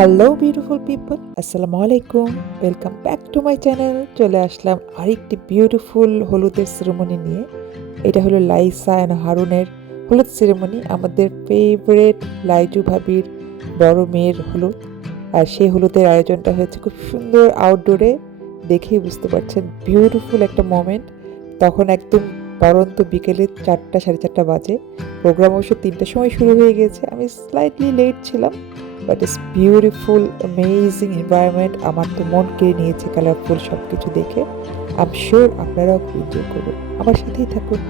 Hello beautiful people, আসসালামু আলাইকুম। Welcome back to my channel. চলে আসলাম আরেকটি বিউটিফুল হলুদের সেরেমনি নিয়ে। এটা হলো লাইসা অ্যান্ড হারুনের হলুদ সেরেমনি, আমাদের ফেভারেট লাইজু ভাবির বড় মেয়ের হলুদ। আর সেই হলুদের আয়োজনটা হয়েছে খুব সুন্দর আউটডোরে, দেখেই বুঝতে পারছেন বিউটিফুল একটা মোমেন্ট। তখন একদম পরন্ত বিকেলে 4টা 4:30 বাজে। প্রোগ্রাম অবশ্য 3টার সময় শুরু হয়ে গিয়েছে, আমি স্লাইটলি লেট ছিলাম। But it's beautiful, amazing environment. আমার তো মন কেড়ে নিয়েছে কালারফুল সব কিছু দেখে। আই এম শিওর আপনারাও খুব এনজয় করবেন, আমার সাথেই থাকুন।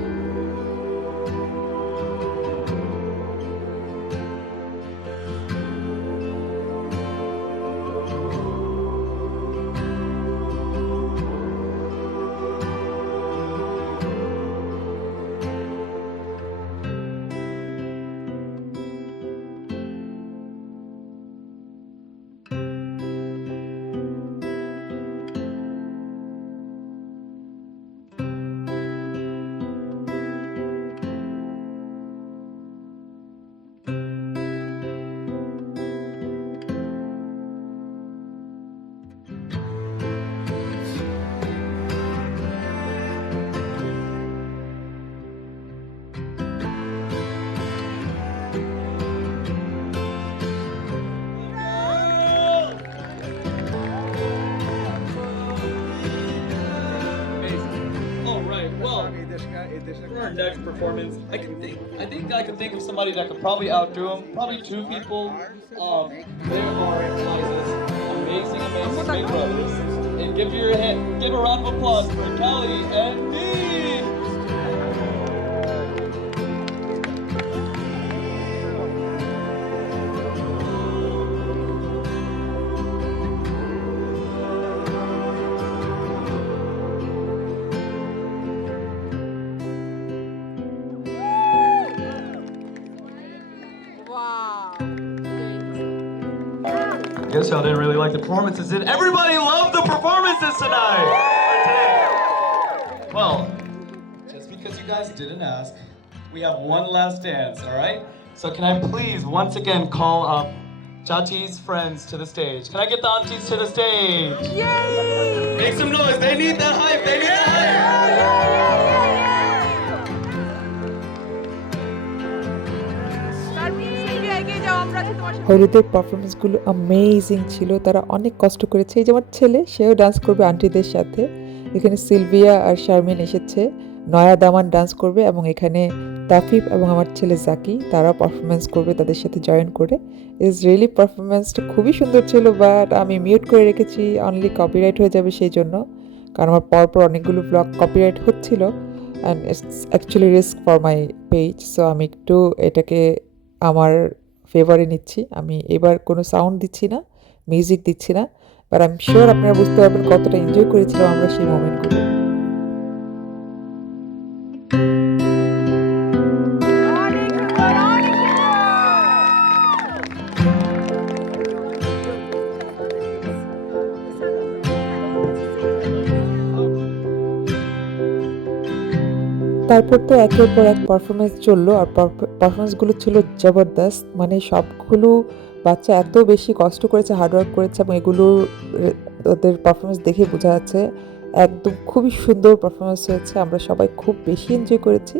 For our next performance, I think I can think of somebody that could probably outdo him. Probably two people. There are Liza's amazing big brothers. And give a round of applause for Kelly and Dean. Guess y'all didn't really like the performances. Did everybody love the performances tonight? Well, just because you guys didn't ask, we have one last dance, all right? So can I please once again call up Chati's friends to the stage? Can I get the aunties to the stage? Yay! Make some noise. They need that hype. They need that hype. হলুদের পারফরমেন্সগুলো amazing ছিল, তারা অনেক কষ্ট করেছে। এই যে আমার ছেলে, সেও ডান্স করবে আন্টিদের সাথে। এখানে সিলভিয়া আর শারমিন এসেছে, নয়া দামান ডান্স করবে, এবং এখানে তাফিফ এবং আমার ছেলে জাকি, তারা পারফরমেন্স করবে তাদের সাথে জয়েন করে। ইজ রিয়েলি পারফরমেন্সটা খুবই সুন্দর ছিল, বাট আমি মিউট করে রেখেছি, অনলি কপিরাইট হয়ে যাবে সেই জন্য, কারণ আমার পরপর অনেকগুলো ব্লগ কপিরাইট হচ্ছিল and it's actually risk for my page. So আমি একটু এটাকে আমার ফেভারে নিচ্ছি। আমি এবার কোনো সাউন্ড দিচ্ছি না, মিউজিক দিচ্ছি না, বাট আই এম শিওর আপনারা বুঝতে পারবেন কতটা এনজয় করেছিলাম আমরা সেই মোমেন্টগুলো। তারপর তো একের পর এক পারফরমেন্স চললো, আর পারফরমেন্সগুলো ছিল জবরদস্ত। মানে সবগুলো বাচ্চা এত বেশি কষ্ট করেছে, হার্ডওয়ার্ক করেছে, এবং এগুলোর ওদের পারফরমেন্স দেখে বোঝা যাচ্ছে একদম খুবই সুন্দর পারফরমেন্স হয়েছে। আমরা সবাই খুব বেশি এনজয় করেছি।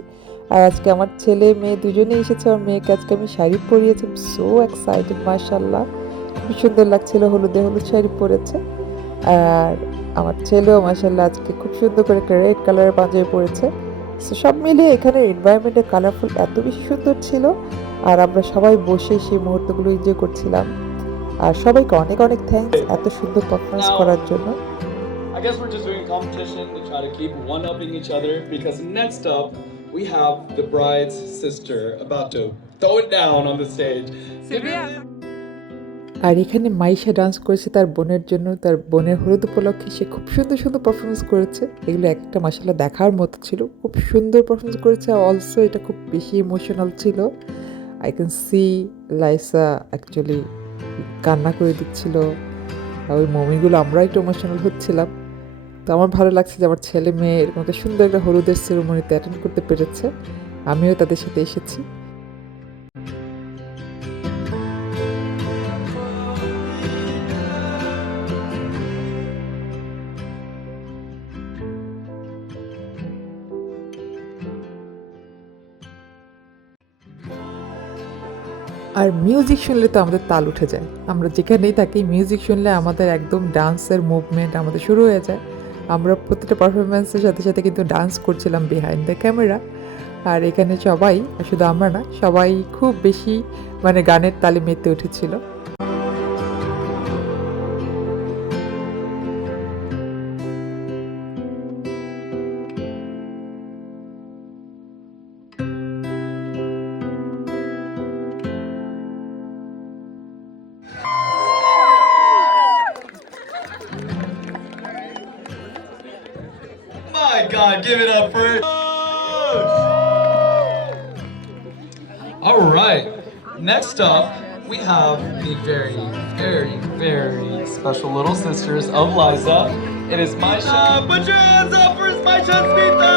আর আজকে আমার ছেলে মেয়ে দুজনেই এসেছে। আমার মেয়েকে আজকে আমি শাড়ি পরিয়েছি, সো এক্সাইটেড, মাশাআল্লাহ খুবই সুন্দর লাগছিল, হলুদে হলুদ শাড়ি পরেছে। আর আমার ছেলেও মাশাআল্লাহ আজকে খুব সুন্দর করে একটা রেড কালারের পাঞ্জাবি পরেছে। সো সব মিলিয়ে এখানে এনভায়রনমেন্টে কালারফুল এত বেশি সুন্দর ছিল, আর আমরা সবাই বসে সেই মুহূর্তগুলো এনজয় করছিলাম। আর সবাইকে অনেক অনেক থ্যাঙ্কস এত সুন্দর পারফরমেন্স করার জন্য। I guess we're just doing a competition to try to keep one-upping each other because next up we have the bride's sister about to throw it down on the stage. আর এখানে Maisha dance করেছে তার বোনের জন্য, তার বোনের হলুদ উপলক্ষে। সে খুব সুন্দর সুন্দর পারফরমেন্স করেছে, এগুলো একটা মাশাআল্লাহ দেখার মতো ছিল, খুব সুন্দর পারফরমেন্স করেছে। অলসো এটা খুব বেশি ইমোশনাল ছিল। আই ক্যান সি লাইসা অ্যাকচুয়ালি কান্না করে দিচ্ছিল, ওই মোমেন্টগুলো আমরা একটু ইমোশনাল হচ্ছিলাম। তো আমার ভালো লাগছে যে আমার ছেলে মেয়ে এরকম একটা সুন্দর একটা হলুদের সেরেমনিতে অ্যাটেন্ড করতে পেরেছে, আমিও তাদের সাথে এসেছি। আর মিউজিক শুনলে তো আমাদের তাল উঠে যায়। আমরা যেখানেই থাকি মিউজিক শুনলে আমাদের একদম ডান্সের মুভমেন্ট আমাদের শুরু হয়ে যায়। আমরা প্রতিটা পারফরমেন্সের সাথে সাথে কিন্তু ডান্স করছিলাম বিহাইন্ড দ্য ক্যামেরা। আর এখানে সবাই, শুধু আমরা না, সবাই খুব বেশি মানে গানের তালে মেতে উঠেছিল। My God, give it up for it. All right. Next up, we have the very, very, very special little sisters of Liza. It is Maisha. Put your hands up for Maisha Smita.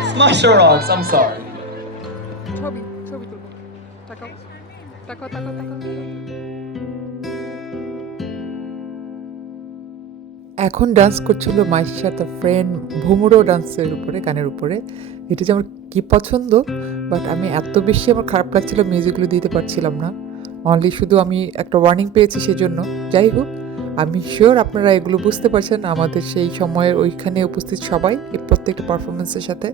It's Maisha Rocks. I'm sorry. ছবি ছবি তুলবো তাকাও তাকাও তাকাও তাকাও এখন dance করছিল মাইশা তার ফ্রেন্ড ভুমুরো ডান্সের উপরে, গানের উপরে। এটা যে আমার কী পছন্দ, বাট আমি এত বেশি আমার খারাপ লাগছিল মিউজিকগুলো দিতে পারছিলাম না। অনলি শুধু আমি একটা ওয়ার্নিং পেয়েছি সেজন্য। যাই হোক, আমি শিওর আপনারা এগুলো বুঝতে পারছেন। আমাদের সেই সময়ের ওইখানে উপস্থিত সবাই এই প্রত্যেকটা পারফরমেন্সের সাথে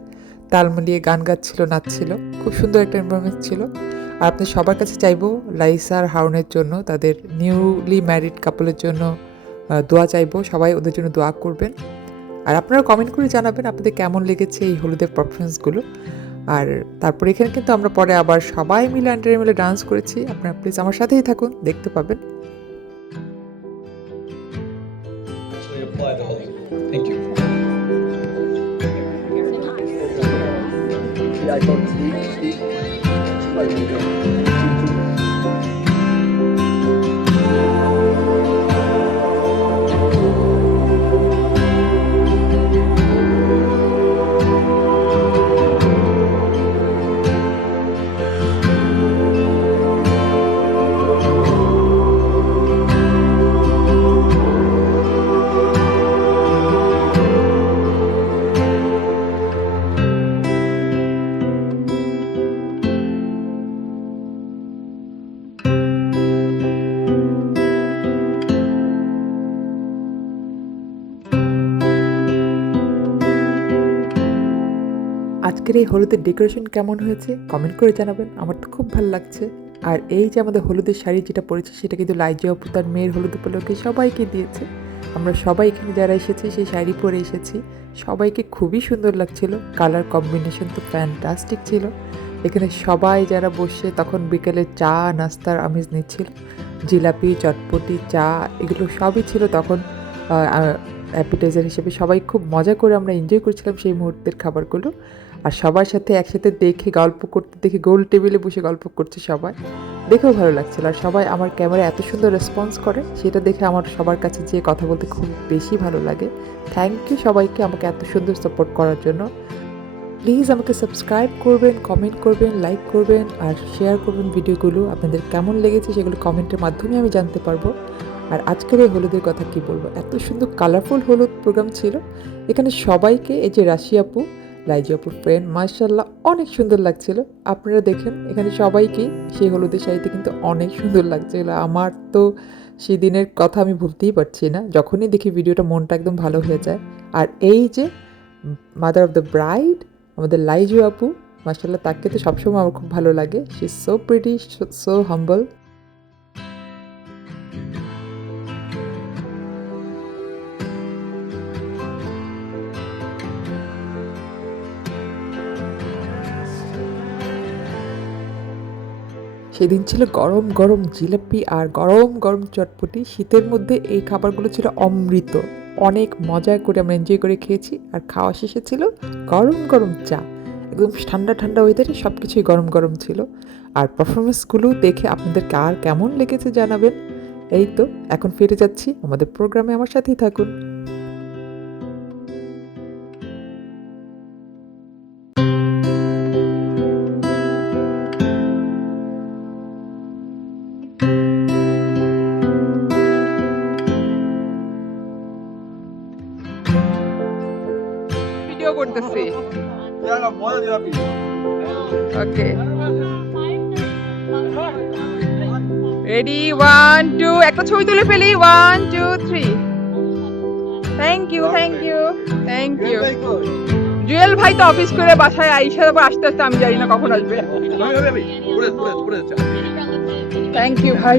তাল মিলিয়ে গান গাচ্ছিল, নাচছিল। খুব সুন্দর একটা এনভায়রনমেন্ট ছিল। আর আপনার সবার কাছে চাইবো লাইসা আর হারুনের জন্য, তাদের নিউলি ম্যারিড কাপলের জন্য দোয়া চাইবো, সবাই ওদের জন্য দোয়া করবেন। আর আপনারা কমেন্ট করে জানাবেন আপনাদের কেমন লেগেছে এই হলুদের পারফরমেন্সগুলো। আর তারপর এখানে কিন্তু আমরা পরে আবার সবাই মিলে আন্ডারে মিলে ডান্স করেছি। আপনারা প্লিজ আমার সাথেই থাকুন, দেখতে পাবেন। Actually apply the holy. Thank you. আজকের এই হলুদের ডেকোরেশন কেমন হয়েছে কমেন্ট করে জানাবেন। আমার তো খুব ভালো লাগছে। আর এই যে আমাদের হলুদের শাড়ি যেটা পরেছি সেটা কিন্তু লাইজা আপু তার মেয়ের হলুদ উপলক্ষে সবাইকে দিয়েছে। আমরা সবাই এখানে যারা এসেছি সেই শাড়ি পরে এসেছি, সবাইকে খুবই সুন্দর লাগছিল। কালার কম্বিনেশন তো ফ্যান্টাস্টিক ছিল। এখানে সবাই যারা বসে তখন বিকেলে চা নাস্তার আমেজ নিচ্ছিল। জিলাপি, চটপটি, চা এগুলো সবই ছিল তখন অ্যাপিটাইজার হিসেবে। সবাই খুব মজা করে আমরা এনজয় করছিলাম সেই মুহূর্তের খাবারগুলো। আর সবার সাথে একসাথে দেখে গল্প করতে দেখে গোল টেবিলে বসে গল্প করছে সবাই, দেখেও ভালো লাগছিল। আর সবাই আমার ক্যামেরা এত সুন্দর রেসপন্স করে সেটা দেখে আমার সবার কাছে যেয়ে কথা বলতে খুব বেশি ভালো লাগে। থ্যাংক ইউ সবাইকে আমাকে এত সুন্দর সাপোর্ট করার জন্য। প্লিজ আমাকে সাবস্ক্রাইব করবেন, কমেন্ট করবেন, লাইক করবেন আর শেয়ার করবেন ভিডিওগুলো। আপনাদের কেমন লেগেছে সেগুলো কমেন্টের মাধ্যমে আমি জানতে পারবো। আর আজকের এই হলুদের কথা কি বলবো, এত সুন্দর কালারফুল হলুদ প্রোগ্রাম ছিল। এখানে সবাইকে, এই যে রাশি আপু, লাইজা আপুর ফ্রেন্ড, মাশাআল্লাহ অনেক সুন্দর লাগছিল। আপনারা দেখেন এখানে সবাইকে সেই হলুদের শাড়িতে কিন্তু অনেক সুন্দর লাগছিল। আমার তো সেই দিনের কথা আমি ভুলতেই পারছি না। যখনই দেখি ভিডিওটা মনটা একদম ভালো হয়ে যায়। আর এই যে মাদার অফ দ্য ব্রাইড আমাদের লাইজু আপু, মাশাআল্লাহ তাকে তো সবসময় আমার খুব ভালো লাগে। She is so pretty, so humble. সেদিন ছিল গরম গরম জিলাপি আর গরম গরম চটপটি। শীতের মধ্যে এই খাবারগুলো ছিল অমৃত। অনেক মজা করে আমরা এনজয় করে খেয়েছি। আর খাওয়া শেষে ছিল গরম গরম চা। একদম ঠান্ডা ঠান্ডা ওয়েদারে সব কিছুই গরম গরম ছিল। আর পারফরমেন্সগুলো দেখে আপনাদের কার কেমন লেগেছে জানাবেন। এই তো এখন ফিরে যাচ্ছি আমাদের প্রোগ্রামে, আমার সাথেই থাকুন। ভিডিও করতেছি। ওকে রেডি 1 2 একটা ছবি তুলে ফেলি 1 2 3 thank you thank you thank you Jewel ভাই তো অফিস করে বাসায় আইসা তারপর আস্তে আস্তে আমি জানি না কখন আসবে থ্যাংক ইউ ভাই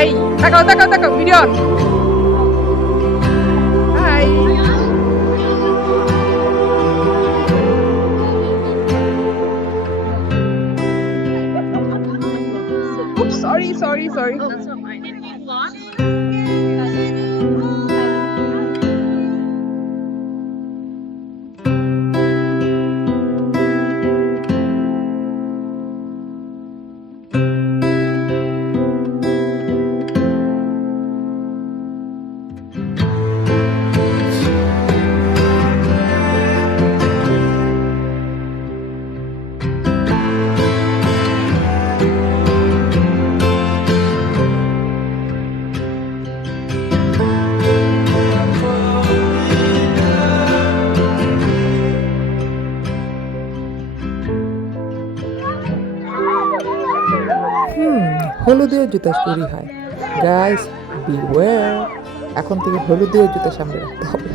এই তাকাও তাকাও তাকাও video on hi sorry sorry sorry হলুদের জুতা চুরি হয় গাইস বিওয়্যার এখন থেকে হলুদের জুতা সামনে রাখতে হবে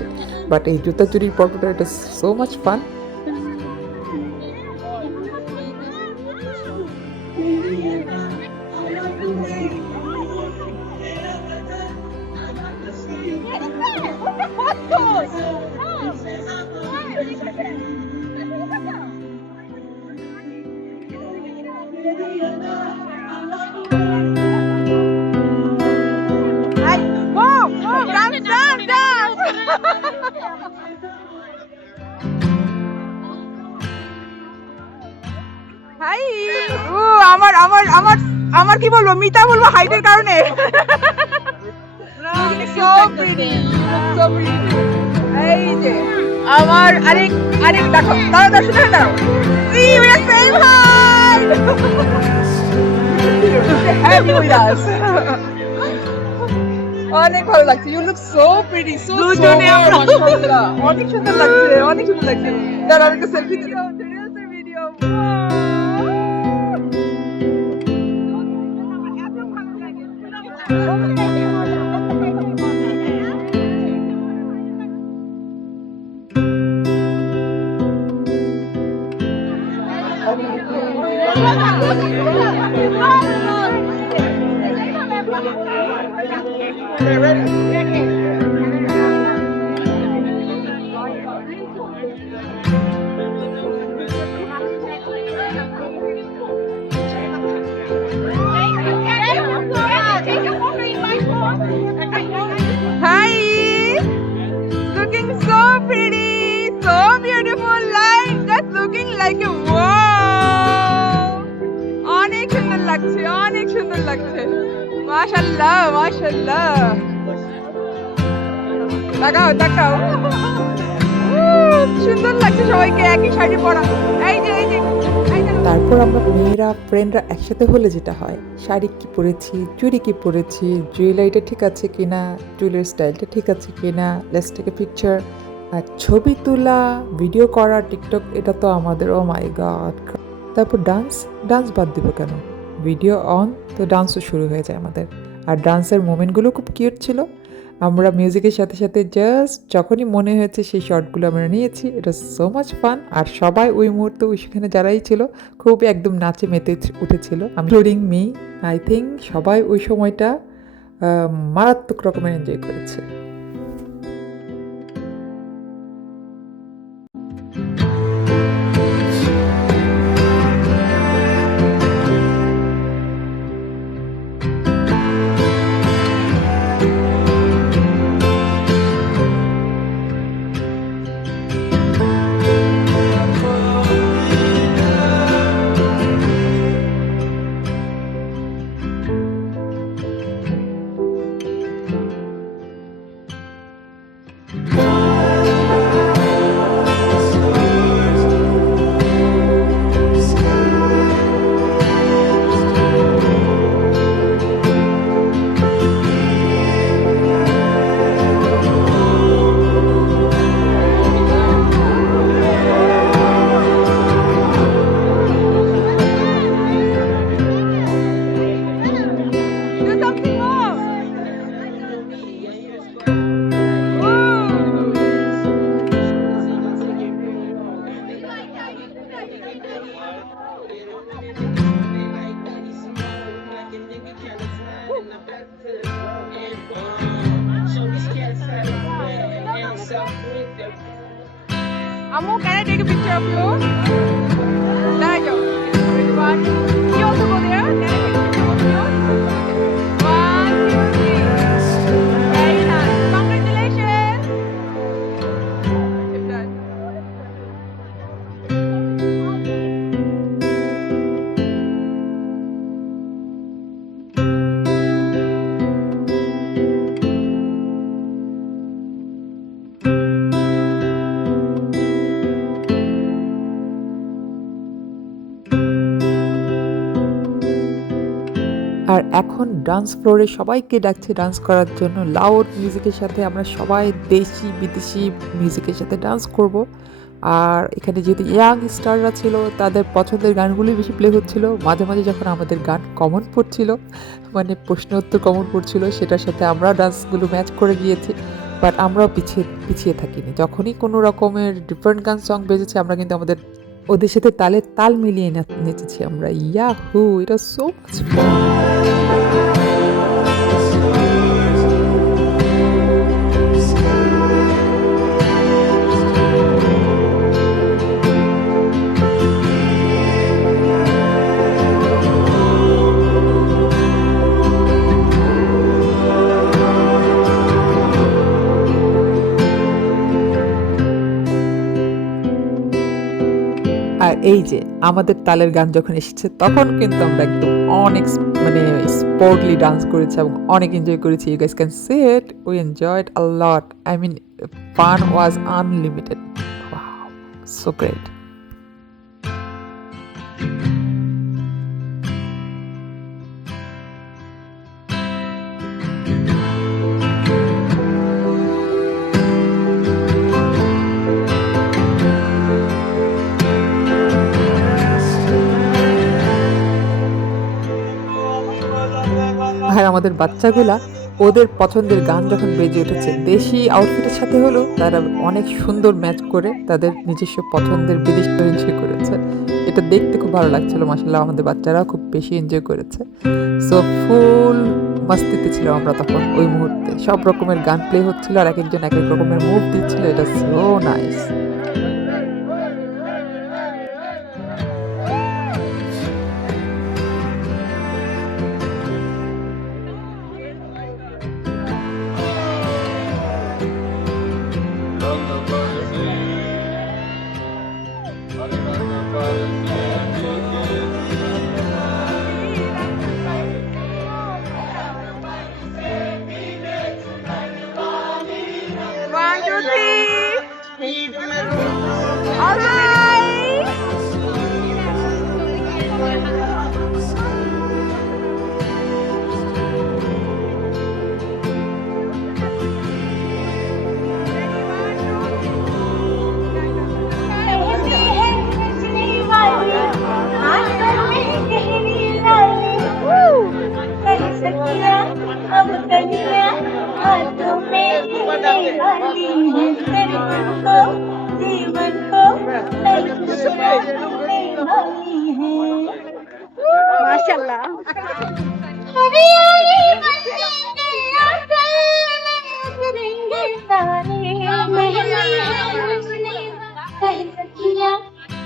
বাট এই জুতা চুরির পর্বটা এটা সো মাচ ফান হাই ও আমার আমার আমার আমার কি বলবো মিতা বলবো হাইটের কারণে so pretty so pretty এই যে আমার আরেক আরেক দেখো দাঁড়াও দাঁড়াও শুনে দাঁড়াও see we are same height happy with us অনেক ভালো লাগছে you look so pretty so মাশাআল্লাহ অনেক সুন্দর লাগছে অনেক সুন্দর লাগছে দাঁড়াও একটা সেলফি তুলে video Hi! Looking so pretty, so beautiful, like just looking like a wow! অনেক সুন্দর লাগছে, অনেক সুন্দর লাগছে। মাশাআল্লাহ, মাশাআল্লাহ। তাকাও, তাকাও। সুন্দর লাগছে সবাইকে একই শাড়ি পরা। এই যে, এই যে। তারপর আমরা মেয়েরা ফ্রেন্ডরা একসাথে হলে যেটা হয় শাড়ি কি পরেছি চুড়ি কি পরেছি জুয়েলারিটা ঠিক আছে কিনা জুয়েলারি স্টাইলটা ঠিক আছে কিনা লেটস টেক এ পিকচার আর ছবি তোলা ভিডিও করা টিকটক এটা তো আমাদের ও মাই গড তারপর ডান্স বাদ দিব কেন ভিডিও অন তো ডান্সও শুরু হয়ে যায় আমাদের আর ডান্সের মোমেন্টগুলো খুব কিউট ছিল আমরা মিউজিকের সাথে সাথে জাস্ট যখনই মনে হয়েছে সেই শটগুলো আমরা নিয়েছি এটা সো মাচ ফান আর সবাই ওই মুহূর্তে সেখানে যারাই ছিল খুব একদম নাচে মেতে উঠেছিল ইনক্লুডিং মি আই থিঙ্ক সবাই ওই সময়টা মারাত্মক রকমের এনজয় করেছে Amu, can I take a picture of you? There you go. One. You also go there. Can I take a picture of you? One, two, three. Very nice. Congratulations. It's done. আর এখন dance ফ্লোরে সবাইকে ডাকছে dance করার জন্য। Loud মিউজিকের সাথে আমরা সবাই দেশি বিদেশি মিউজিকের সাথে ডান্স করব। আর এখানে যেহেতু ইয়াং স্টাররা ছিল, তাদের পছন্দের গানগুলি বেশি প্লে হচ্ছিল। মাঝে মাঝে যখন আমাদের গান কমন পড়ছিল, মানে প্রশ্ন উত্তর কমন পড়ছিল, সেটার সাথে আমরা ডান্সগুলো ম্যাচ করে গিয়েছি। বাট আমরাও পিছিয়ে পিছিয়ে থাকিনি। যখনই কোনো রকমের ডিফারেন্ট গান সং বেজেছে, আমরা কিন্তু আমাদের ওদের সাথে তালে তাল মিলিয়ে নেচেছি আমরা। ইয়াহু, এটা সো মাচ ফান। আর এই যে আমাদের তালের গান যখন এসেছে, তখন কিন্তু আমরা একদম অনেক মানে স্পোর্টলি ডান্স করেছি এবং অনেক এনজয় করেছি। You guys can see it, we enjoyed a lot. I mean, fun was unlimited. Wow, so great. আর আমাদের বাচ্চাগুলা ওদের পছন্দের গান যখন বেজে উঠেছে, দেশি আউটফিটের সাথে হলো, তারা অনেক সুন্দর ম্যাচ করে তাদের নিজস্ব পছন্দের বিদেশি এনজয় করেছে। এটা দেখতে খুব ভালো লাগছিল। মাশাআল্লাহ, আমাদের বাচ্চারাও খুব বেশি এনজয় করেছে। সো ফুল মাস্তিতে ছিল আমরা তখন। ওই মুহূর্তে সব রকমের গান প্লে হচ্ছিল আর এক একজন এক এক রকমের মুভ দিচ্ছিল। এটা so nice. One, two, three. All right. माशाल्लाह।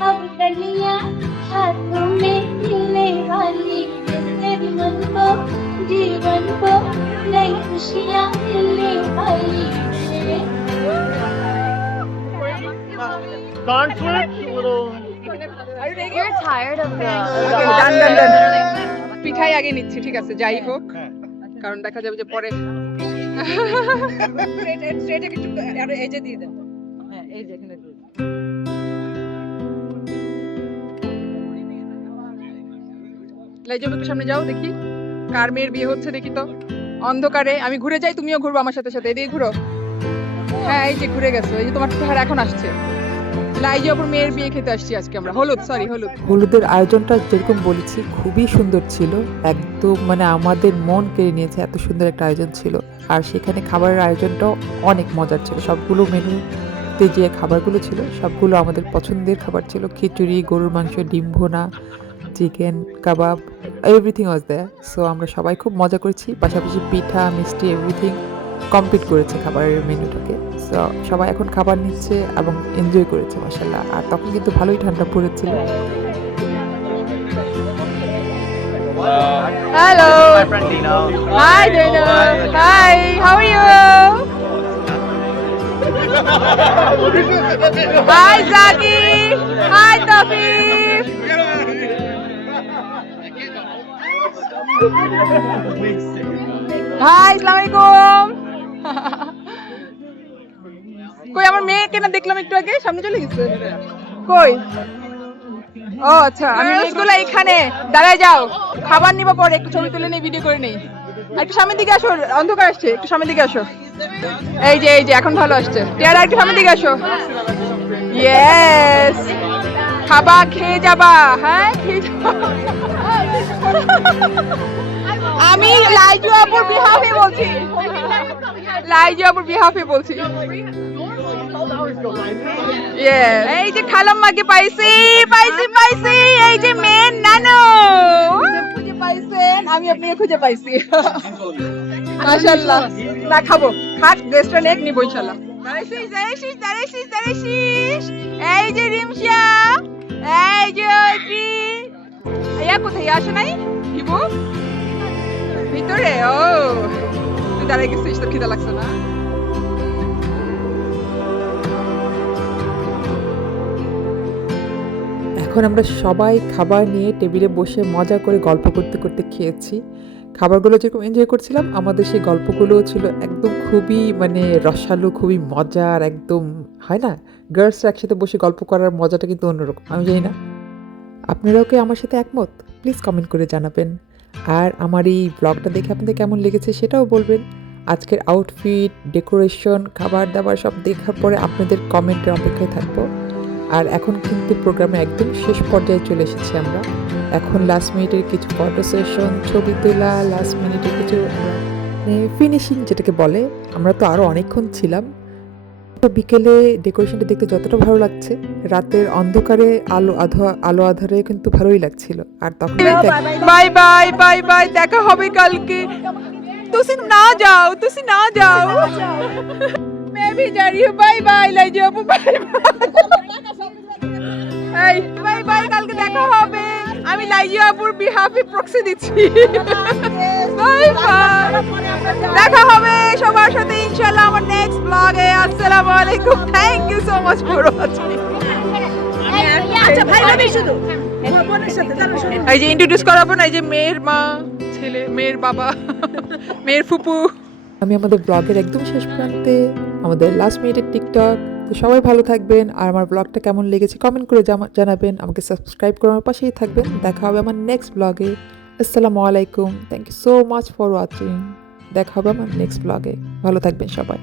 अब कलियां हाथों में खिलने वाली, तेरे मन को जीवन को नई खुशियां मिलने वाली है। Don't switch, little. You're tired of the. ডান ডান ডান। পিঠাই আগে নিচ্ছি, ঠিক আছে, যাই হোক, কারণ দেখা যাবে যে পরে এই যে দিয়ে দেন। হ্যাঁ, এই যে এখানে দিয়ে দেন। লাইজব, একটু সামনে যাও, দেখি কার মেয়ের বিয়ে হচ্ছে, দেখি তো। অন্ধকারে আমি ঘুরে যাই, তুমিও ঘুরবো আমার সাথে সাথে। এদিকে ঘুরো। হ্যাঁ, এই যে ঘুরে গেছো। এই যে তোমার চেহারা এখন আসছে। লাইজবর মেয়ের বিয়ে খেতে আসছি আজকে আমরা। হলুদ, সরি হলুদ। হলুদের আয়োজনটা যেরকম বলেছি খুবই সুন্দর ছিল। একদম মানে আমাদের মন কেড়ে নিয়েছে, এত সুন্দর একটা আয়োজন ছিল। আর সেখানে খাবারের আয়োজনটাও অনেক মজার ছিল। সবগুলো মেনুতে যে খাবারগুলো ছিল সবগুলো আমাদের পছন্দের খাবার ছিল। খিচুড়ি, গরুর মাংস, ডিম ভুনা, চিকেন কাবাব, এভরিথিং ওয়াজ দেয়ার। সো আমরা সবাই খুব মজা করেছি। পাশাপাশি পিঠা, মিষ্টি, এভরিথিং কমপ্লিট করেছে খাবারের মেনুটাকে। সো সবাই এখন খাবার নিচ্ছে এবং এনজয় করেছে মাশাআল্লাহ। আর তখন কিন্তু ভালোই ঠান্ডা পড়েছিল। Hello. My friend Dino. Hi, Dino. Hi, how are you? Hi, Zaki. Hi, Tafif. Hi, Assalamualaikum. কই আমার মেয়েকে না দেখলাম একটু আগে, সামনে চলে গেছে। কই? ও আচ্ছা, আমি মেয়েগুলো এখানে দাঁড়ায় যাও, খাবার নিবা পরে, একটু ছবি তুলে নেই, ভিডিও করে নেই। আর একটু সামনের দিকে আসো, অন্ধকার আসছে, একটু সামনের দিকে আসো। এই যে এখন ভালো আসছে। টিয়ারা একটু সামনের দিকে আসো। ইয়েস, খাবা, খেয়ে যাবা। হ্যাঁ, খেয়ে যাবা। আমি লাইজু আপুর বিহাফে বলছি, লাইজু আপুর বিহাফে বলছি। এই যে খালাম্মাকে পাইছি পাইছি পাইছি, এই যে মেন নানু খুঁজে পাইছেন, আমি আপনাকে খুঁজে পাইছি। মাশাআল্লাহ, না খাবো, খাক রেস্টুরেন্ট এক নিবো ইনশাআল্লাহ। দাঁড়াইছিস, এই যে রিমশা, এই যে ঐটি, ইয়া কোথায় আসে নাই হিবু ভিতরে? ও তুই দাঁড়াই গেছিস, তোর খিদা লাগছে না? এখন আমরা সবাই খাবার নিয়ে টেবিলে বসে মজা করে গল্প করতে করতে খেয়েছি। খাবারগুলো যেরকম এনজয় করছিলাম, আমাদের সেই গল্পগুলোও ছিল একদম খুবই মানে রসালো, খুবই মজার, একদম হয় না গার্লসরা একসাথে বসে গল্প করার মজাটা কিন্তু অন্যরকম। আমি জানি না আপনারাও কি আমার সাথে একমত? প্লিজ কমেন্ট করে জানাবেন। আর আমার এই ব্লগটা দেখে আপনাদের কেমন লেগেছে সেটাও বলবেন। আজকের আউটফিট, ডেকোরেশন, খাবার দাবার সব দেখার পরে আপনাদের কমেন্টের অপেক্ষায় থাকবো। আর এখন কিন্তু প্রোগ্রামে একদম শেষ পর্যায়ে চলে এসেছি আমরা। এখন লাস্ট মিনিটের কিছু ফটো সেশন, ছবি তোলা, লাস্ট মিনিটের কিছু ফিনিশিং যেটাকে বলে। আমরা তো আরও অনেকক্ষণ ছিলাম। তো বিকেলে ডেকোরেশনটা দেখতে যতটা ভালো লাগছে, রাতের অন্ধকারে আলো আধারে কিন্তু ভালোই লাগছিল। আর তখন বাই বাই বাই বাই, দেখা হবে কালকে। তুমি না যাও मैं भी जा रही हूँ। बाय बाय লাইজু আপু, বাই বাই। বাই বাই, কালকে দেখা হবে। আমি লাইজু আপুর বিহাফে প্রক্সি দিচ্ছি। বাই বাই, দেখা হবে সবার সাথে ইনশাআল্লাহ আমার নেক্সট ব্লগে। আসসালামু আলাইকুম, thank you so much for watching. আচ্ছা ভাই ভাবি শুধু আমার বোনের সাথে জানো শুধু এই যে ইন্ট্রোডিউস করাবো না, এই যে মেয়ের মা, ছেলে, মেয়ের বাবা, মেয়ের ফুপু। আমি আমাদের ব্লগের একদম শেষ প্রান্তে, আমাদের লাস্ট মিনিটের টিকটক। তো সবাই ভালো থাকবেন, আর আমার ব্লগটা কেমন লেগেছে কমেন্ট করে জানাবেন। আমাকে সাবস্ক্রাইব করে আমার পাশেই থাকবেন। দেখা হবে আমার নেক্সট ব্লগে। আসসালামু আলাইকুম, thank you so much for watching. দেখা হবে আমার নেক্সট ব্লগে। ভালো থাকবেন সবাই।